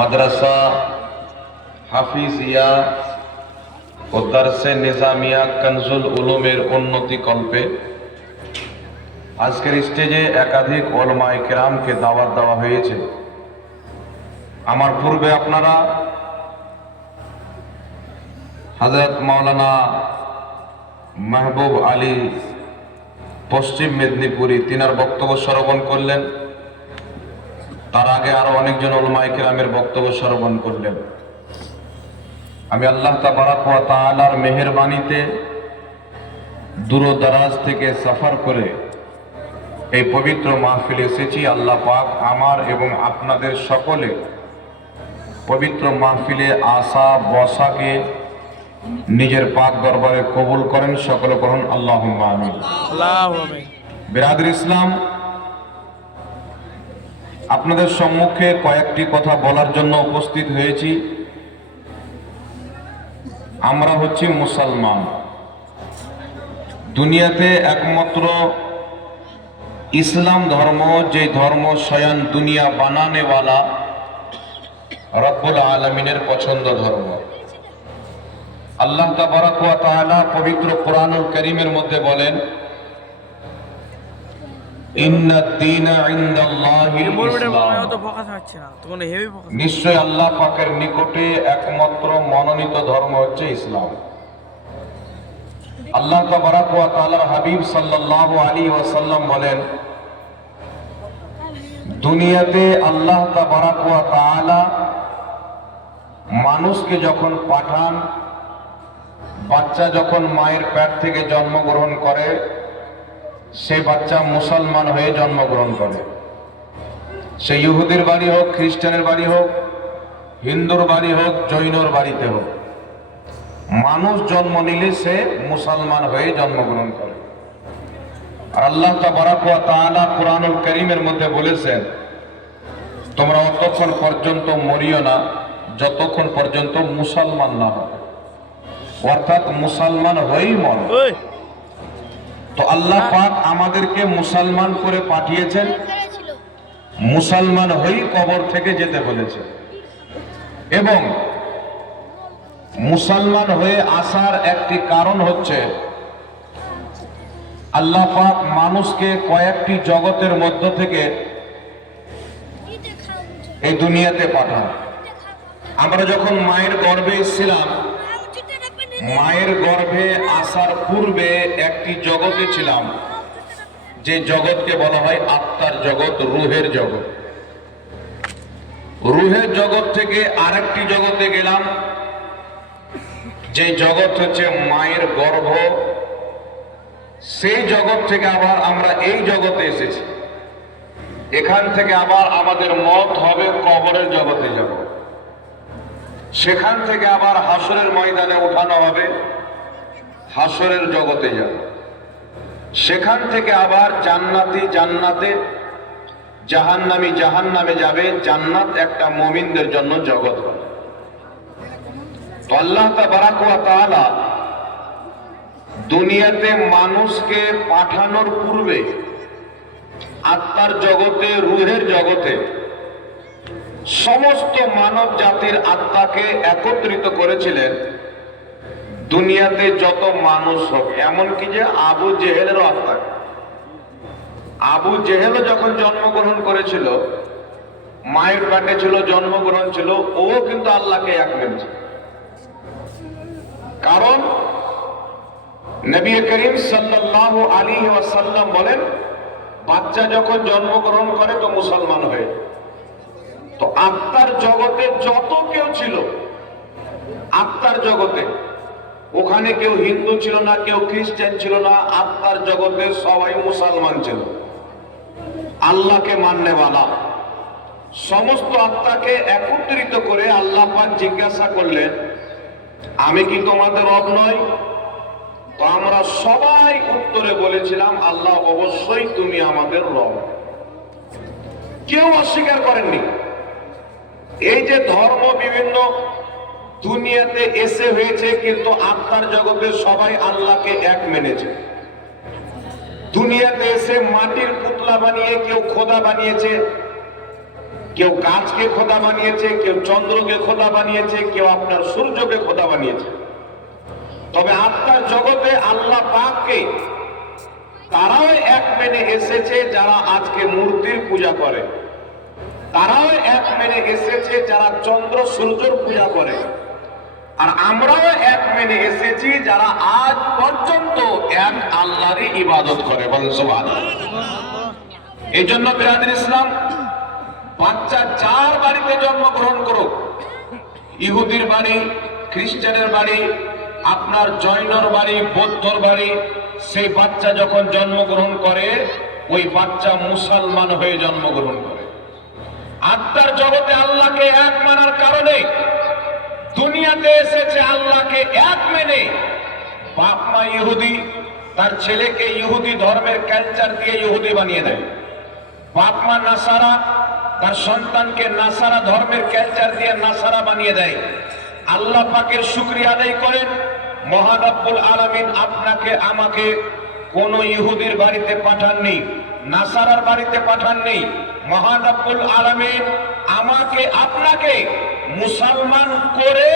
মাদ্রাসা হাফিজিয়া ও দারসে নিজামিয়া কনজুল উলুমের উন্নতি কল্পে আজকের স্টেজে একাধিক ওলমায় কেরামকে দাওয়াত দেওয়া হয়েছে। আমার পূর্বে আপনারা হজরত মাওলানা মাহবুব আলী পশ্চিম মেদিনীপুরি তিনার বক্তব্য শ্রবণ করলেন। তার আগে আরও অনেকজন ওলমাই কেরামের বক্তব্য শ্রবণ করলেন। আমি আল্লাহ তাআলার মেহেরবানিতে দূরদরাজ থেকে সফর করে এই পবিত্র মাহফিলে এসেছি। আল্লাহ পাক আমার এবং আপনাদের সকলে পবিত্র মাহফিলে আসা বসাকে নিজের পাক দরবারে কবুল করেন সকলে করুন। আল্লাহ আমিন ইসলাম আপনাদের সম্মুখে কয়েকটি কথা বলার জন্য উপস্থিত হয়েছি। আমরা হচ্ছি মুসলমান। দুনিয়াতে একমাত্র ইসলাম ধর্ম, যে ধর্ম স্বয়ং দুনিয়া বানানেওয়ালা রব্বুল আলমিনের পছন্দ ধর্ম। আল্লাহ তাবারাক ওয়া পবিত্র কোরআনুল করিমের মধ্যে বলেন নিশ্চয় আল্লাহ পাকের নিকটে একমাত্র মনোনীত ধর্ম হচ্ছে ইসলাম। আল্লাহ তাআলার হাবিব সাল্লাল্লাহু আলাইহি ওয়াসাল্লাম বলেন দুনিয়াতে আল্লাহ তাআলা মানুষকে যখন পাঠান বাচ্চা যখন মায়ের পেট থেকে জন্মগ্রহণ করে সে বাচ্চা মুসলমান হয়ে জন্মগ্রহণ করে। সে ইহুদির বাড়ি হোক, খ্রিস্টানের বাড়ি হোক, হিন্দুর বাড়ি হোক, জৈনর বাড়িতে হোক। মানুষ জন্ম নিলে সে মুসলমান হয়ে জন্মগ্রহণ করে। আর আল্লাহ তাআলা কোরআনুল করিমের মধ্যে বলেছেন, তোমরা অতক্ষণ পর্যন্ত মরিও না, যতক্ষণ পর্যন্ত মুসলমান না হবে। অর্থাৎ মুসলমান হয়েই মর। তো আল্লাহ পাক আমাদেরকে মুসলমান করে পাঠিয়েছেন। মুসলমান হয়েই কবর থেকে যেতে বলেছে। এবং মুসলমান হয়ে আসার একটি কারণ হচ্ছে, আল্লাহ পাক মানুষকে কয়েকটি জগতের মধ্য থেকে এই দুনিয়াতে পাঠান। আমরা যখন মায়ের গর্ভে এসেছিলাম মায়ের গর্ভে আসার পূর্বে একটি জগতে ছিলাম। যে জগৎকে বলা হয় আত্মার জগৎ, রুহের জগৎ। রুহের জগৎ থেকে আরেকটি জগতে গেলাম। যে জগৎ হচ্ছে মায়ের গর্ভ। সেই জগৎ থেকে আবার আমরা এই জগতে এসেছি। এখান থেকে আবার আমাদের মত হবে কবরের জগতে যাব। সেখান থেকে আবার হাসরের ময়দানে উঠানো হবে, হাসরের জগতে যাব সেখান থেকে আবার জান্নাতি জান্নাতে, জাহান্নামি জাহান্নামে যাবে, জান্নাত একটা মমিনদের জন্য জগৎ দুনিয়াতে মানুষকে পাঠানোর পূর্বে আত্মার জগতে, রুহের জগতে সমস্ত মানব জাতির আত্মাকে একত্রিত করেছিলেন। দুনিয়াতে যত মানুষ হোক এমনকি যে আবু জেহেলেরও আত্মা। আবু জেহেলও যখন জন্মগ্রহণ করেছিল, মায়ের পেটে ছিল, জন্মগ্রহণ ছিল, ও কিন্তু আল্লাহকে এক মেনেছে কারণ নবী করিম সাল্লাল্লাহু আলী ওয়াসাল্লাম বলেন, বাচ্চা যখন জন্মগ্রহণ করে তো মুসলমান হয়ে তো আত্মার জগতে যত কেউ ছিল, আত্মার জগতে, ওখানে কেউ হিন্দু ছিল না, কেউ খ্রিস্টান ছিল না, আত্মার জগতে সবাই মুসলমান ছিল। আল্লাহকে মাননেওয়ালা সমস্ত আত্মাকে একত্রিত করে আল্লাহ পাক জিজ্ঞাসা করলেন, আমি কি তোমাদের রব নয় তো আমরা সবাই উত্তরে বলেছিলাম, আল্লাহ অবশ্যই তুমি আমাদের রব। কেউ অস্বীকার করেননি। এই যে ধর্ম বিভিন্ন দুনিয়াতে এসে হয়েছে, কিন্তু আত্মার জগতে সবাই আল্লাহকে এক মেনেছে। দুনিয়াতে এসে মাটির পুতলা বানিয়ে কেউ খোদা বানিয়েছে, কেউ গাছকে খোদা বানিয়েছে, কেউ চন্দ্রকে খোদা বানিয়েছে, কেউ আপনার সূর্যকে খোদা বানিয়েছে। তবে আত্মার জগতে আল্লাহ পাককে তারাও এক মেনে এসেছে যারা আজকে মূর্তির পূজা করে। তারাও এক মেনে এসেছে যারা চন্দ্র, সূর্যর পূজা করে। আর আমরাও এক মেনে এসেছি যারা আজ পর্যন্ত এক আল্লাহরই ইবাদত করে। সুবহানাল্লাহ। এই জন্য বিরাদের ইসলাম, বাচ্চা যার বাড়িতে জন্মগ্রহণ করুক, ইহুদির বাড়ি, খ্রিস্টানের বাড়ি, আপনার জৈনর বাড়ি, বৌদ্ধর বাড়ি, সেই বাচ্চা যখন জন্মগ্রহণ করে, ওই বাচ্চা মুসলমান হয়ে জন্মগ্রহণ করে। আত্মার জগতে আল্লাহকে এক মানার কারণে দুনিয়াতে এসেছে আল্লাহকে এক মেনে। বাপ মা ইহুদি, তার ছেলেকে ইহুদি ধর্মের ক্যালচার দিয়ে ইহুদি বানিয়ে দেয়। বাপ মা নাসারা, তার সন্তানকে নাসারা ধর্মের ক্যালচার দিয়ে নাসারা বানিয়ে দেয়। আল্লাহ পাকের শুক্রিয়া আদায় করেন মহান আলমিন আপনাকে, আমাকে কোন ইহুদির বাড়িতে পাঠাননি, নাসারার বাড়িতে পাঠাননি। মহান রব্বুল আলামিন আমাকে আপনাকে মুসলমান করে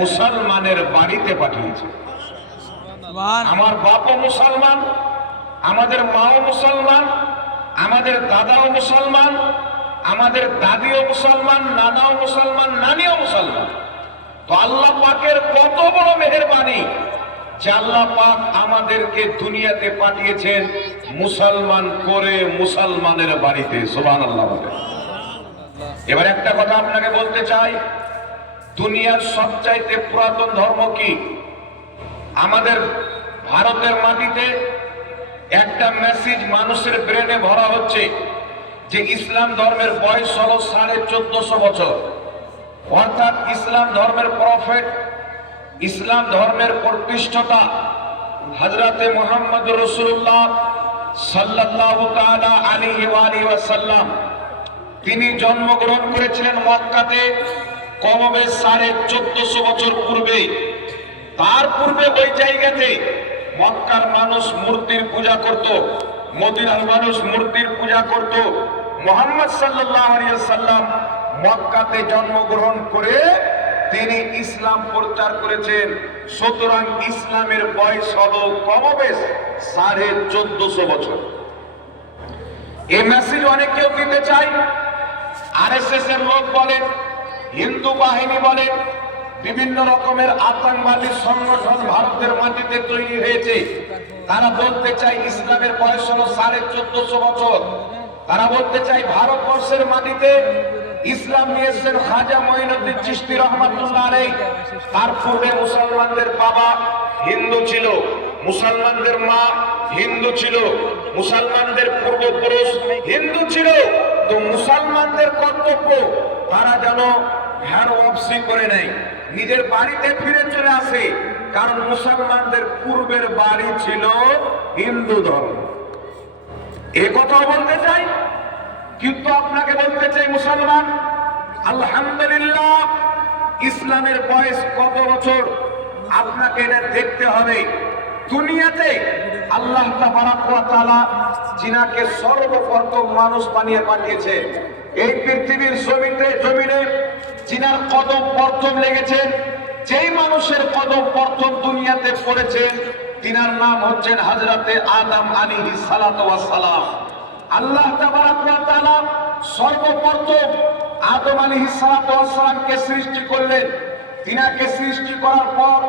মুসলমানের বাড়িতে পাঠিয়েছে। আমার বাপও মুসলমান আমাদের মাও মুসলমান আমাদের দাদাও মুসলমান আমাদের দাদিও মুসলমান নানাও মুসলমান নানিও মুসলমান। তো আল্লাহ পাকের কত বড় মেহেরবানি। আল্লাহ পাক আমাদেরকে দুনিয়াতে পাঠিয়েছেন মুসলমান করে মুসলমানের বাড়িতে সুবহান আল্লাহ এবার একটা কথা আপনাকে বলতে চাই, দুনিয়ার সবচাইতে পুরাতন ধর্ম কি? আমাদের ভারতের মাটিতে একটা মেসেজ মানুষের ব্রেনে ভরা হচ্ছে যে ইসলাম ধর্মের বয়স হলো সাড়ে চোদ্দশো বছর। অর্থাৎ ইসলাম ধর্মের প্রফেট ইসলাম ধর্মের প্রতিষ্ঠতা হজরতে মোহাম্মদ রসুল্লাহ সাল্লাল্লাহু তাআলা আলাইহি ওয়া আলিহি ওয়াসাল্লাম। তিনি জন্মগ্রহণ করেছিলেন মক্কাতে কমবে সাড়ে চোদ্দশো বছর পূর্বে। তার পূর্বে ওই জায়গাতে মক্কার মানুষ মূর্তির পূজা করত, মদিনার মানুষ মূর্তির পূজা করত। মোহাম্মদ সাল্লাল্লাহু আলাইহি সাল্লাম মক্কাতে জন্মগ্রহণ করে তিনি ইসলাম প্রচার করেছেন। সুতরাং ইসলামের বয়স হলো কমবেশ সাড়ে চোদ্দশো বছর। এই মেসেজ অনেক কেউ দিতে চাই আরএসএস এর লোক বলেন, হিন্দু বাহিনী বলেন, বিভিন্ন রকমের আতঙ্কবাদী সংগঠন ভারতের মাটিতে তৈরি হয়েছে। তারা বলতে চাই ইসলামের বয়স হল সাড়ে চোদ্দশো বছর। তারা বলতে চাই ভারতবর্ষের মাটিতে ইসলাম নিয়েছেন খাজা মঈনুদ্দিন চিশতি রহমাতুল্লাহ তার পূর্বে মুসলমানদের বাবা হিন্দু ছিল, মুসলমানদের মা হিন্দু ছিল, মুসলমানদের পূর্বপুরুষ হিন্দু ছিল। তো মুসলমানদের কর্তব্য, তারা যেন ভ্যার অপসি করে নেয়। নিজের বাড়িতে ফিরে চলে আসে, কারণ মুসলমানদের পূর্বের বাড়ি ছিল হিন্দু ধর্ম। এ কথা বলতে চাই কিন্তু আপনাকে বলতে চাই, মুসলমান, আলহামদুলিল্লাহ, ইসলামের বয়স কত বছর? আপনাকে এটা দেখতে হবে। দুনিয়াতে আল্লাহ জিনাকে সর্বপ্রথম মানুষ বানিয়ে পাঠিয়েছে, এই পৃথিবীর জমিতে, জমিনে জিনার কদম প্রথম লেগেছেন, যেই মানুষের কদম প্রথম দুনিয়াতে পড়েছেন, তিনার নাম হচ্ছেন হযরতে আদম আলাইহিস সালাতু সালাম। আল্লাহ সর্বপ্রথম আদম আলী সালাতু ওয়াস সালামকে সৃষ্টি করলেন। তিনাকে সৃষ্টি করার পর,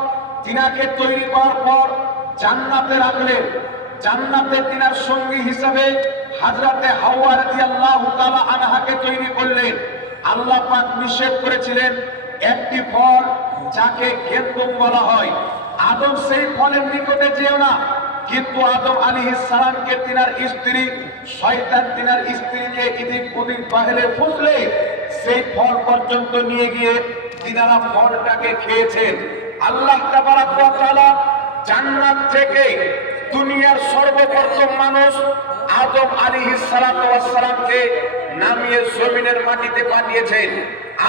তিনাকে তৈরি করার পর জান্নাতে রাখলেন। জান্নাতে তিনার সঙ্গী হিসাবে হাজরাতে হাওয়া তাআলা আনহাকে তৈরি করলেন। আল্লাহ পাক নিষেধ করেছিলেন একটি ফল যাকে কেতুম বলা হয়। আদম সেই ফলের নিকটে যেও না। কিন্তু আদম আলী সালামকে তিনার স্ত্রী, শয়তান তিনার স্ত্রীকে ইদিক উদিক বাহিরে ফুসলে সেই ফল পর্যন্ত নিয়ে গিয়ে তিনারা ফলটাকে খেয়েছেন। আল্লাহ তাআলা জান্নাত থেকে দুনিয়ার সর্বপ্রথম মানুষ আদম সালাতু সালামকে নামিয়ে জমিনের মাটিতে পাঠিয়েছেন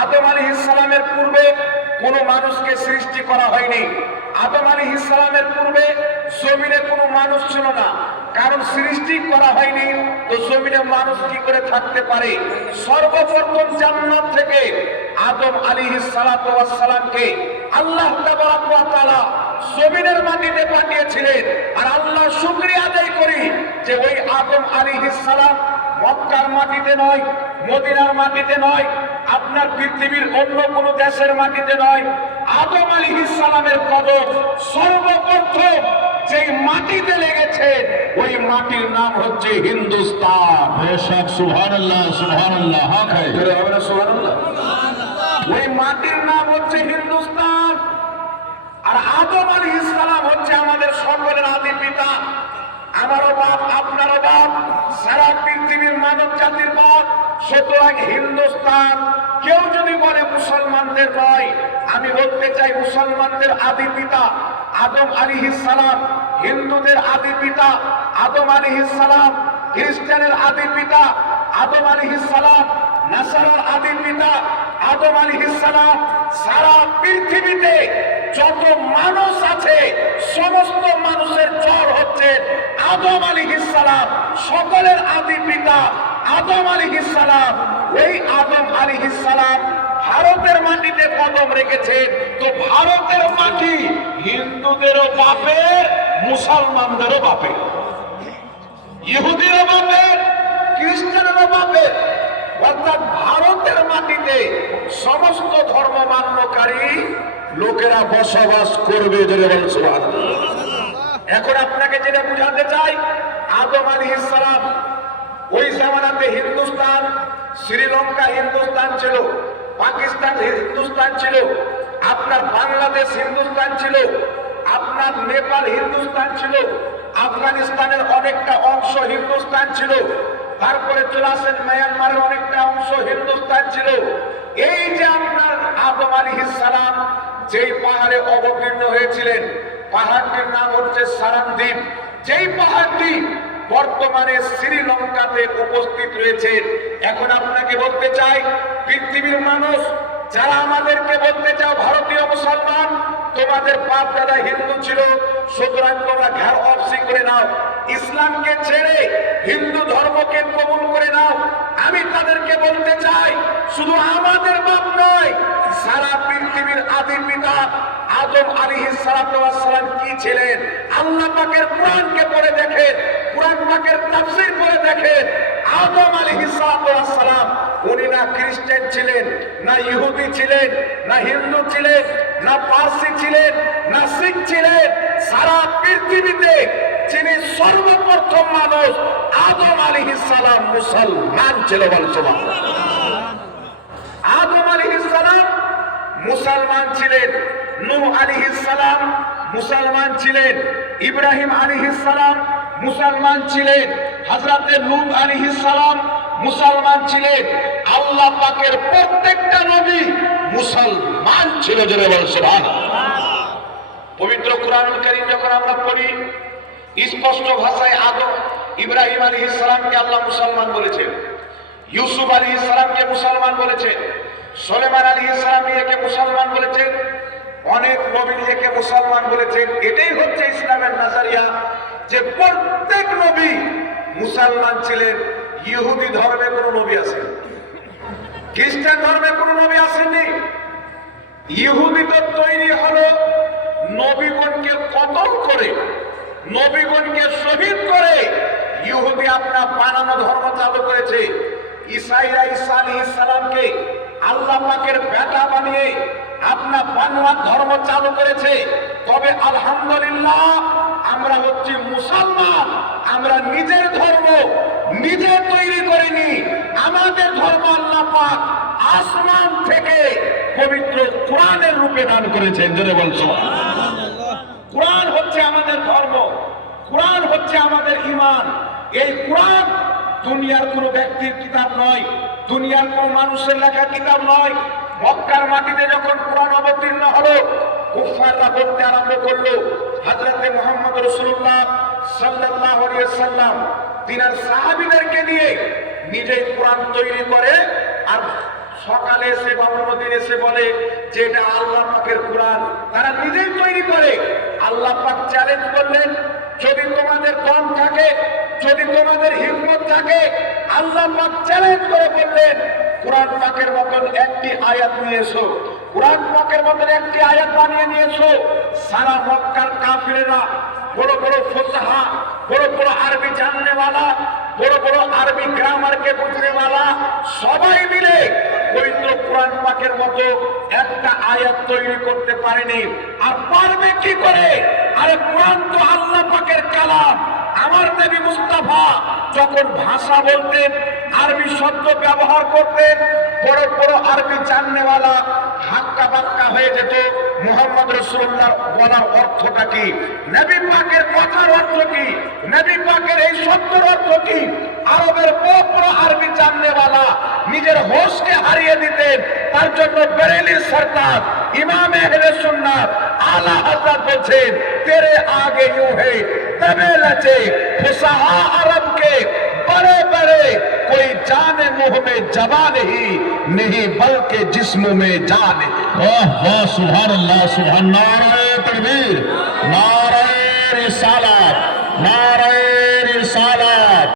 আদম আলাইহিস সালামের পূর্বে কোনো মানুষকে সৃষ্টি করা হয়নি। আদম আলাইহিস সালামের পূর্বে জমিনে কোনো মানুষ ছিল না। কারণ সৃষ্টি করা হয়নি, তো জমিনে মানুষ কি করে থাকতে পারে? সর্বপ্রথম জান্নাত থেকে আদম আলাইহিস সালাতু ওয়াস সালামকে আল্লাহ তাআলা জমিনের মাটিতে পাঠিয়েছিলেন। আর আল্লাহ শুক্রিয়া আদায় করি যে ওই আদম সালাম মক্কার মাটিতে নয় মদিনার মাটিতে নয় আপনার পৃথিবীর অন্য কোন দেশের মাটিতে নয়। আদম আলী ইসলামের কদম সর্বপ্রথম যেই মাটিতে লেগেছে ওই মাটির নাম হচ্ছে হিন্দুস্তান। হ্যাঁ, বেশক সুবহানাল্লাহ সুবহানাল্লাহ হ্যাঁ ভাই সুবহানাল্লাহ? ওই মাটির নাম হচ্ছে হিন্দুস্তান। আর আদম আলী ইসলাম হচ্ছে আমাদের সর্বদের সুতরাং হিন্দুস্তান, কেউ যদি বলে মুসলমানদের নয়, আমি বলতে চাই মুসলমানদের আদি পিতা আদম আলী সালাম, হিন্দুদের আদি পিতা আদম আলী সালাম, খ্রিস্টানের আদি পিতা আদম আলী সালাম, নাসারার আদি পিতা আদম আলী সালাম, সারা পৃথিবীতে যত মানুষ আছে, সমস্ত মানুষের জ্বর হচ্ছে আদম আলী সালাম, সকলের আদি পিতা আদম আলী সালাম, এই আদম আলী সালাম ভারতের মাটিতে কদম রেখেছে। তো ভারতের মাটি হিন্দুদেরও বাপে মুসলমানদেরও বাপে ইহুদিরও বাপের, খ্রিস্টানেরও বাপের। অর্থাৎ ভারতের মাটিতে সমস্ত ধর্ম মান্যকারী লোকেরা বসবাস করবে এখন আপনাকে যেটা বুঝাতে চাই, আদম আলী ইসলাম ওই জামানাতে হিন্দুস্তান, শ্রীলঙ্কা হিন্দুস্তান ছিল, পাকিস্তান হিন্দুস্তান ছিল, আপনার বাংলাদেশ হিন্দুস্তান ছিল, আপনার নেপাল হিন্দুস্তান ছিল, আফগানিস্তানের অনেকটা অংশ হিন্দুস্তান ছিল, তারপরে চলে আসেন মায়ানমারের অনেকটা অংশ হিন্দুস্তান ছিল। এই যে আপনার আদম আলী সালাম, যেই পাহাড়ে অবতীর্ণ হয়েছিলেন, পাহাড়টির নাম হচ্ছে সারান দ্বীপ। যেই পাহাড়টি বর্তমানে শ্রীলঙ্কাতে উপস্থিত রয়েছে এখন আপনাকে বলতে চাই, পৃথিবীর মানুষ, যারা আমাদেরকে বলতে চাও ভারতীয় মুসলমান, তোমাদের বাপ দাদা হিন্দু ছিল, সুতরাং তোমরা ঘর অফসি করে নাও। ইসলামকে ছেড়ে হিন্দু ধর্মকে কবুল করে নাও। আমি তাদেরকে বলতে চাই, শুধু আমাদের বাপ নয়, সারা পৃথিবীর আদি পিতা আদম আলিহিস সালাম কি ছিলেন? আল্লাহ পাকের কোরআনকে পড়ে দেখেন। কোরআন পাকের তাফসীর পড়ে দেখেন। আদম সালাম উনি না খ্রিস্টান ছিলেন, না ইহুদি ছিলেন, না হিন্দু ছিলেন, না পার্সি ছিলেন, না শিখ ছিলেন, সারা পৃথিবীতে যিনি সর্বপ্রথম মানুষ আদম সালাম মুসলমান ছিল বল আদম আলাইহিস সালাম মুসলমান ছিলেন, নূহ আলাইহিস সালাম মুসলমান ছিলেন, ইব্রাহিম আলাইহিস সালাম মুসলমান ছিলেন হযরতে নূহ আলাইহিস সালাম, মুসলমান ছিলেন। আল্লাহ পাকের প্রত্যেকটা নবী মুসলমান ছিল জোরে বল সুবহানাল্লাহ। পবিত্র কোরআনুল কারীম যখন আমরা পড়ি, স্পষ্ট ভাষায় আদম, ইব্রাহিম আলাইহিস সালামকে আল্লাহ মুসলমান বলেছেন। ইউসুফ আলী ইসলামকে মুসলমান বলেছেন। সোলেমান আলী ইসলাম মুসলমান বলেছেন। অনেক নবী একে মুসলমান বলেছেন, এটাই হচ্ছে ইসলামের নাজারিয়া, যে প্রত্যেক নবী মুসলমান ছিলেন, ইহুদি ধর্মে কোনো নবী আসেন খ্রিস্টান ধর্মে কোনো নবী আসেননি। ইহুদি তো তৈরি হলো নবীগণকে কতল করে, নবীগণকে শহীদ করে, ইহুদি আপনার বানানো ধর্ম চালু করেছে। ইসাইরা ইসা আলাইহিস সালামকে আল্লাহ পাকের বেটা বানিয়ে আপনার বাংলা ধর্ম চালু করেছে। তবে আলহামদুলিল্লাহ, আমরা হচ্ছি মুসলমান। আমরা নিজের ধর্ম নিজে তৈরি করিনি। আমাদের ধর্ম আল্লাহ পাক আসমান থেকে পবিত্র কোরআনের রূপে দান করেছেন। জোরে বলছো কোরআন হচ্ছে আমাদের ধর্ম। কোরআন হচ্ছে আমাদের ইমান এই কোরআন দুনিয়ার কোনো ব্যক্তির কিতাব নয়। দুনিয়ার কোন মানুষের লেখা কিতাব নয়। মক্কার মাটিতে যখন কোরআন অবতীর্ণ হলো কুফাররা বলতে আরম্ভ করল। হযরতে মুহাম্মদ রাসূলুল্লাহ সাল্লাল্লাহু আলাইহি সাল্লাম তিনার সাহাবীদেরকে নিয়ে নিজেই কোরআন তৈরি করে আর সকালে এসে বা অন্যদিন এসে বলে যে এটা আল্লাহ পাকের কোরআন। তারা নিজেই তৈরি করে। আল্লাহ পাক চ্যালেঞ্জ করলেন, যদি তোমাদের দম থাকে, যদি তোমাদের হিম্মত থাকে, আল্লাহ পাক চ্যালেঞ্জ করে বললেন কোরআন পাকের মতন একটি আয়াত নিয়ে এসো কোরআন পাকের মতন একটি আয়াত বানিয়ে নিয়েছো। সারা মক্কার কাফিরেরা, বড় বড় ফোসাহা, বড় বড় আরবি জাননেওয়ালা, বড় বড় আরবি গ্রামারকে বুঝনেওয়ালা, সবাই মিলে পবিত্র কোরআন পাকের মতো একটা আয়াত তৈরি করতে পারেনি। আর পারবে কি করে? আরে কোরআন তো আল্লাহ পাকের কালাম। আমার নবী মুস্তাফা যখন ভাষা বলতেন আরবি শব্দ ব্যবহার করতেন বড় বড় আরবি জাননেওয়ালা হাক্কা বাক্কা হয়ে যেত। মোহাম্মদ রসুল্লাহ বলার অর্থটা কি? নবী পাকের কথার অর্থ কি? নবী পাকের এই শব্দের অর্থ কি? আরবের বড় আরবি জাননেওয়ালা নিজের হোসকে হারিয়ে দিতেন। তার জন্য বেরেলি সরকার, ইমামে হেলে সুন্নাত, আলা হাজার বলছেন, তেরে আগে ইউ হে তবে লাচে, ফুসাহা আরব বড়ে বড়ে कोई जाने मुँह में जबा नहीं नहीं बल्कि जिस्म में जान। सुहर वाह अल्लाह सुभान। नारायण तकबीर नारायण सला नाराय